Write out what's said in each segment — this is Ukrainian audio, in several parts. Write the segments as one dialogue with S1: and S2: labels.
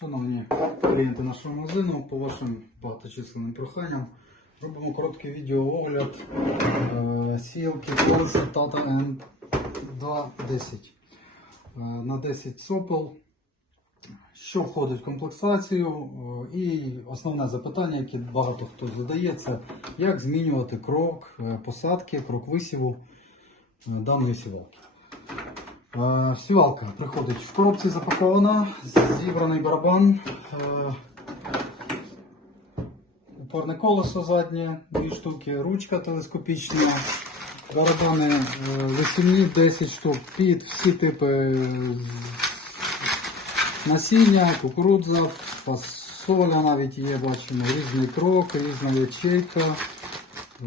S1: Шановні клієнти нашого магазину, по вашим багаточисленним проханням робимо короткий відеоогляд е, сіялки Porsche Tata N210 е, на 10 сопел. Що входить в комплектацію? Е, І основне запитання, яке багато хто задає, це як змінювати крок е, посадки, крок висіву даної сівалки. Е, Сівалка приходить в коробці запакована, зібраний барабан, е, упорне колесо заднє, дві штуки, ручка телескопічна, барабани е, висівні 10 штук під всі типи е, насіння, кукурудза, фасоля навіть є, бачимо, різний крок, різна ячейка, е,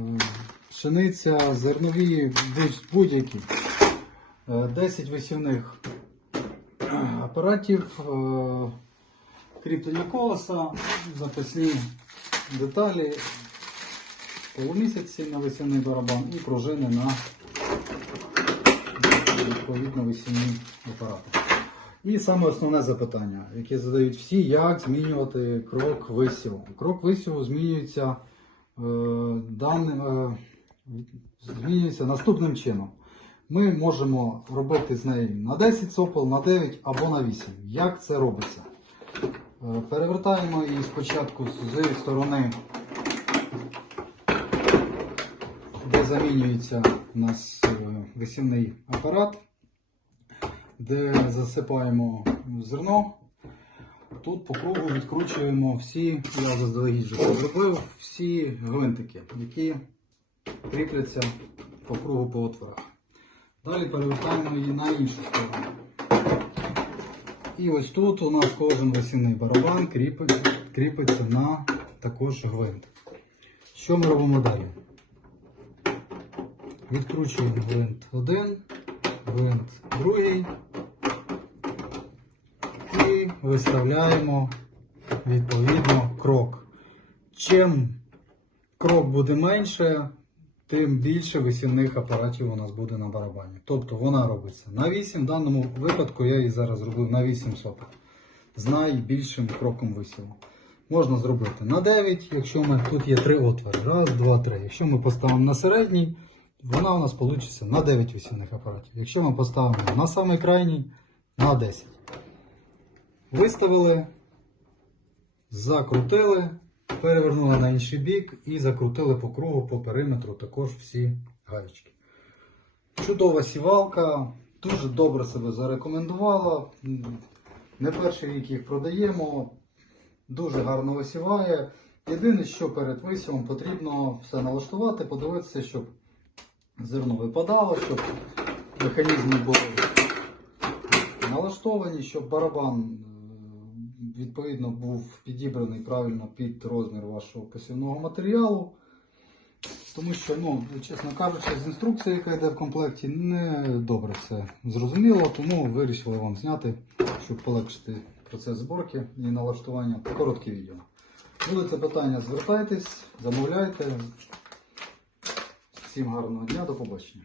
S1: пшениця, зернові, будь- будь-які. Е, 10 висівних апаратів, е, кріплення колеса, запасні деталі, полумісяці на висівний барабан і пружини на відповідно висівні апарати. І саме основне запитання, яке задають всі, як змінювати крок висіву. Крок висіву змінюється, е, даним, е, змінюється наступним чином. Ми можемо робити з нею на 10 сопел, на 9 або на 8. Як це робиться? Е, Перевертаємо її спочатку з сторони, де замінюється у нас е, висівний апарат, де засипаємо зерно. Тут по кругу відкручуємо всі, я заздалегідь вже зробив, всі гвинтики, які кріпляться по кругу по отворах. Далі перевертаємо її на іншу сторону. І ось тут у нас кожен весільний барабан кріпить, кріпиться на також гвинт. Що ми робимо далі? Відкручуємо гвинт один, гвинт другий і виставляємо відповідно крок. Чим крок буде менше, тим більше висівних апаратів у нас буде на барабані. Тобто вона робиться на 8, в даному випадку я її зараз зробив на 8 сопок з найбільшим кроком висіву. Можна зробити на 9, якщо ми тут є 3 отвори. Раз, два, три. Якщо ми поставимо на середній, вона у нас вийде на 9 висівних апаратів. Якщо ми поставимо на самий крайній, на 10. Виставили, закрутили, перевернули на інший бік і закрутили по кругу, по периметру також всі гаєчки. Чудова сівалка, дуже добре себе зарекомендувала. Не перший рік їх продаємо, дуже гарно висіває. Єдине, що перед висівом потрібно все налаштувати, подивитися, щоб зерно випадало, щоб механізми були налаштовані, щоб барабан відповідно був підібраний правильно під розмір вашого посівного матеріалу. Тому що, ну, чесно кажучи, з інструкцією, яка йде в комплекті, не добре все зрозуміло, тому вирішили вам зняти, щоб полегшити процес зборки і налаштування. Коротке відео. Будете питання, звертайтесь, замовляйте. Всім гарного дня, до побачення.